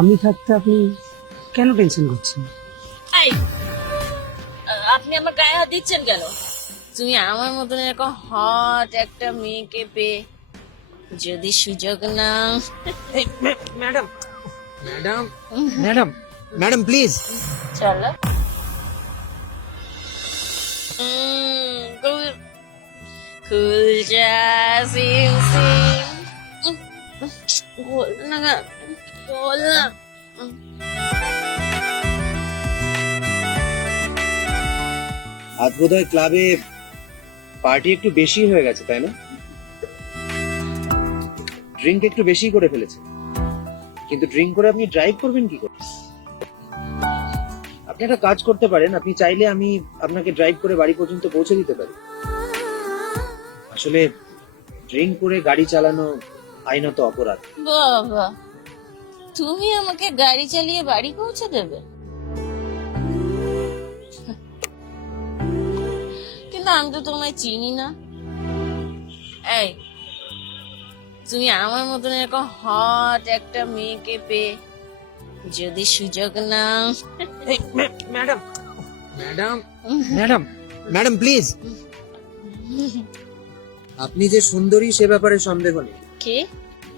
আমি থাকতে আপনি কেন টেনশন করছেন? এই, আপনি আমার গায়ে হাত দিচ্ছেন কেন? তুমি আমার মতন এরকম হট একটা মেয়েকে পেয়ে যদি সুযোগ নাও। Madam madam madam madam please. চলো। খুলজা সিম সিম বল না বল না। আজ বোধহয় ক্লাবে পার্টি একটু বেশি হয়ে গেছে, তাই না? ড্রিঙ্ক একটু বেশি করে ফেলেছে, কিন্তু ড্রিঙ্ক করে আপনি ড্রাইভ করবেন কি করে? আপনি একটা কাজ করতে পারেন, আপনি চাইলে আমি আপনাকে ড্রাইভ করে বাড়ি পর্যন্ত পৌঁছে দিতে পারি। আসলে ড্রিঙ্ক করে গাড়ি চালানো আইনত অপরাধ। বাবা, তুমি আমাকে গাড়ি চালিয়ে বাড়ি পৌঁছে দেবে? কিন্তু আমি তো তোমায় চিনি না। এই, তুমি আমার মতন এরকম হট একটা মেয়েকে পেয়ে যদি সুযোগ নাও। Madam madam madam madam please. আপনি যে সুন্দরী সে ব্যাপারে সন্দেহ নেই, কি?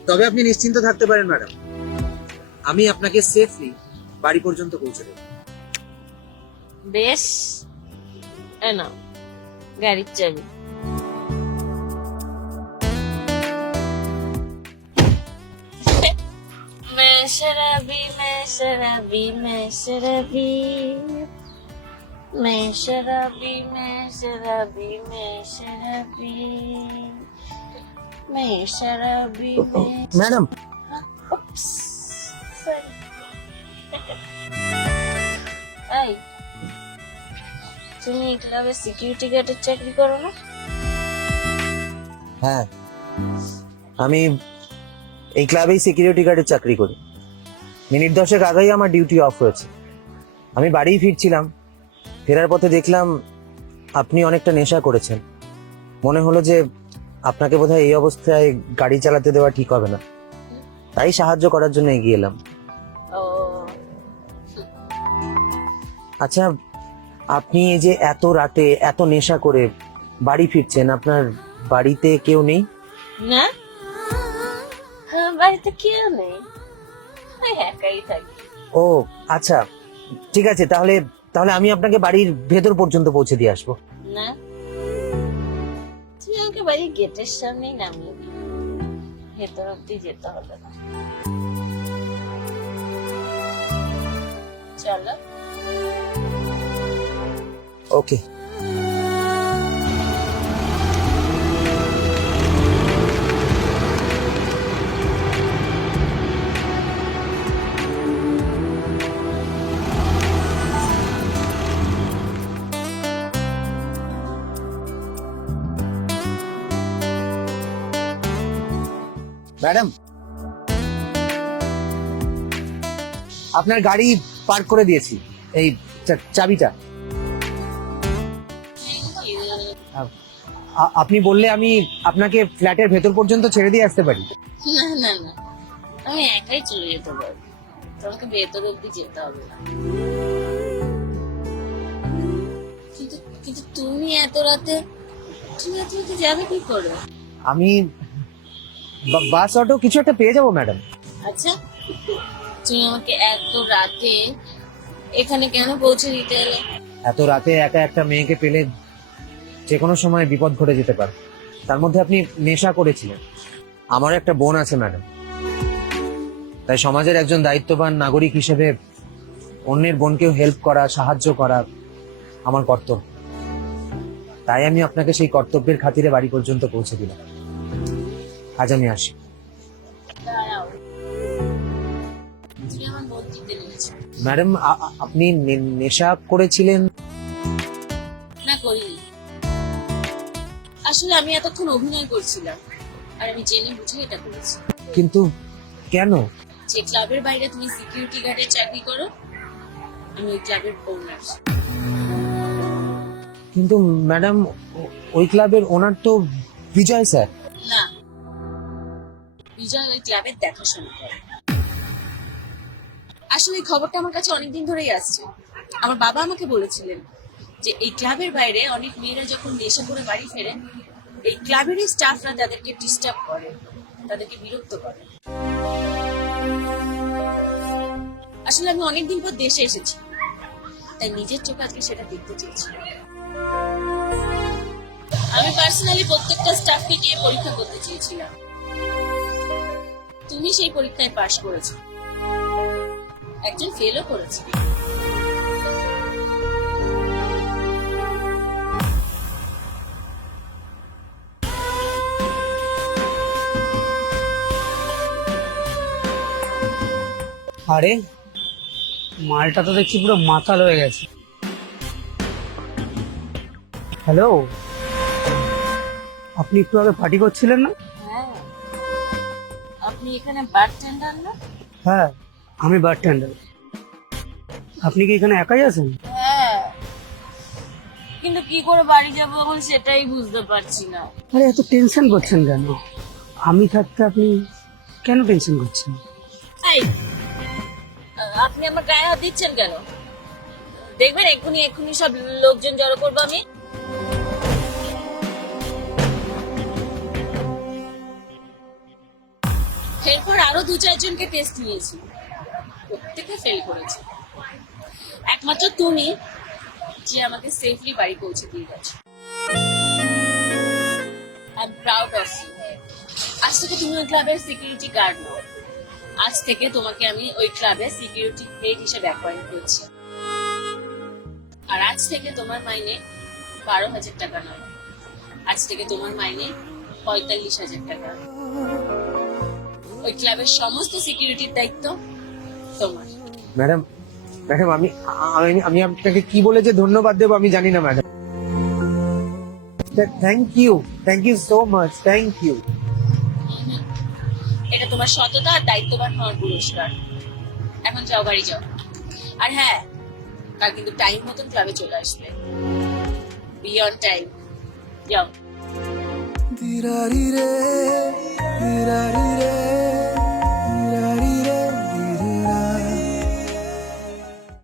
তবে আপনি নিশ্চিন্ত থাকতে পারেন ম্যাডাম, আমি আপনাকে সেফলি বাড়ি পর্যন্ত পৌঁছে দেব। বেশ, এ নাও গাড়ির চাবি। मैं शराबी मैं शराबी मैं शराबी मैं शराबी मैं शराबी मैं शराबी मैं शराबी मैं ম্যাডাম Oops, sorry. এই, তুমি ক্লাবে সিকিউরিটি গার্ডের চাকরি করো না? হ্যাঁ, আমি এই ক্লাবেই সিকিউরিটি গার্ডের চাকরি করি। মিনিট 10 আগেই আমার ডিউটি অফ হয়েছে। আমি বাড়ি ফিরছিলাম, ফেরার পথে দেখলাম আপনি অনেকটা নেশা করেছেন। মনে হলো যে আপনাকে বোধহয় এই অবস্থায় গাড়ি চালাতে দেওয়া ঠিক হবে না, তাই সাহায্য করার জন্য এগিয়ে এলাম। ও, আচ্ছা, আপনি এই যে এত রাতে এত নেশা করে বাড়ি ফিরছেন, আপনার বাড়িতে কেউ নেই? না, আমার বাড়িতে কেউ নেই, আমি একাই থাকি। ও আচ্ছা, ঠিক আছে, তাহলে তাহলে আমি আপনাকে বাড়ির ভেতর পর্যন্ত পৌঁছে দিয়ে আসবো। না, তুমি আমাকে বাড়ির গেটের সামনেই নামিয়ে দিও, ভেতর অব্দি যেতে হবে না। চলো। ওকে। ম্যাডাম, আপনার গাড়ি পার্ক করে দিয়েছি, এই চাবিটা। আপনি বললে আমি আপনাকে ফ্ল্যাটের ভেতর পর্যন্ত ছেড়ে দিয়ে আসতে পারি। না না না, আমি একাই চলে যেতে পারবো, তোমাকে ভেতর অব্দি যেতে হবে না। কিন্তু কিন্তু তুমি এত রাতে যাবে কি করে? আমি বাস অটো কিছু একটা পেয়ে যাবো ম্যাডাম। আচ্ছা, তুমি আমাকে এত রাতে এখানে কেন পৌঁছে দিতে এলে? এত রাতে একা একটা মেয়েকে পেলে যে কোনো সময় বিপদ ঘটে যেতে পারে, তার মধ্যে আপনি নেশা করেছিলেন। আমার একটা বোন আছে ম্যাডাম, তাই সমাজের একজন দায়িত্ববান নাগরিক হিসেবে অন্যের বোনকেও হেল্প করা, সাহায্য করা আমার কর্তব্য। তাই আমি আপনাকে সেই কর্তব্যের খাতিরে বাড়ি পর্যন্ত পৌঁছে দিলাম। আজ আমি আসি। দাঁড়াও, তুমি আমার বোন দিতে নিয়েছো? ম্যাডাম, আপনি নেশা করেছিলেন? না, করিনি। আসলে আমি এতক্ষণ অভিনয় করছিলাম, আর আমি জেনে বুঝে এটা করেছি। কিন্তু কেন? যে ক্লাবের বাইরে তুমি সিকিউরিটি গার্ডের চাকরি করো, আমি ওই ক্লাবের ওনার। কিন্তু ম্যাডাম, ওই ক্লাবের ওনার তো বিজয় স্যার। না, বিজয় ওই ক্লাবের দেখাশোনা করে। আসলে এই খবরটা আমার কাছে অনেকদিন ধরেই আসছে। আমার বাবা আমাকে বলেছিলেন যে এই ক্লাবের বাইরে অনেক মেয়েরা যখন নেশা করে বাড়ি ফেরে, এই ক্লাবেরই স্টাফরা তাদেরকে ডিস্টার্ব করে, তাদেরকে বিরক্ত করে। আসলে আমি অনেকদিন পর দেশে এসেছি, তাই নিজের চোখে আজকে সেটা দেখতে চেয়েছি। আমি পার্সোনালি প্রত্যেকটা স্টাফকে গিয়ে পরীক্ষা করতে চেয়েছিলাম। তুমি সেই পরীক্ষায় পাশ করেছো, একজন ফেলও করেছে। আরে মালটা তো দেখছি পুরো মাতাল হয়ে গেছে। হ্যালো, আপনি একটু আগে পার্টি করছিলেন না? হ্যাঁ, আপনি এখানে বারটেন্ডার না? হ্যাঁ, আমি বারটেন্ডার। আপনি কি এখানে একাই আছেন? হ্যাঁ, কিন্তু কি করে বাড়ি যাবো এখন সেটাই বুঝতে পারছি না। আরে এত টেনশন করছেন কেন? আমি থাকতে আপনি কেন টেনশন করছেন? এই, আপনি আমার গায়ে হাত দিচ্ছেন কেন? দেখবেন এক্ষুনি এক্ষুনি সব লোকজন জড়ো করবো আমি। এরপর আরো 2-4 জনকে টেস্ট নিয়েছি, প্রত্যেকে ফেল করেছে। একমাত্র তুমি যে আমাকে সেফলি বাড়ি পৌঁছে দিয়ে গেছো। I am proud of you. আজ থেকে তুমি ওই ক্লাবের সিকিউরিটি গার্ড নও, আজ থেকে তোমাকে আমি ওই ক্লাবের সিকিউরিটি হেড হিসেবে অ্যাপয়েন্ট করছি। আর আজ থেকে তোমার মাইনে 12,000 টাকা নয়, আজ থেকে তোমার মাইনে 45,000 টাকা। ওই ক্লাবের সমস্ত সিকিউরিটির দায়িত্ব তোমার। ম্যাডাম, ম্যাডাম আমি আমি আমি আপনাকে কি বলে যে ধন্যবাদ দেবো আমি জানি না ম্যাডাম। Thank you so much, thank you. এটা তোমার সততা আর দায়িত্ববান হওয়ার পুরস্কার। এখন যাও, বাড়ি যাও। আর হ্যাঁ, কাল কিন্তু টাইম মতন ক্লাবে চলে আসবে। Be on time. যাও। ধীরারি রে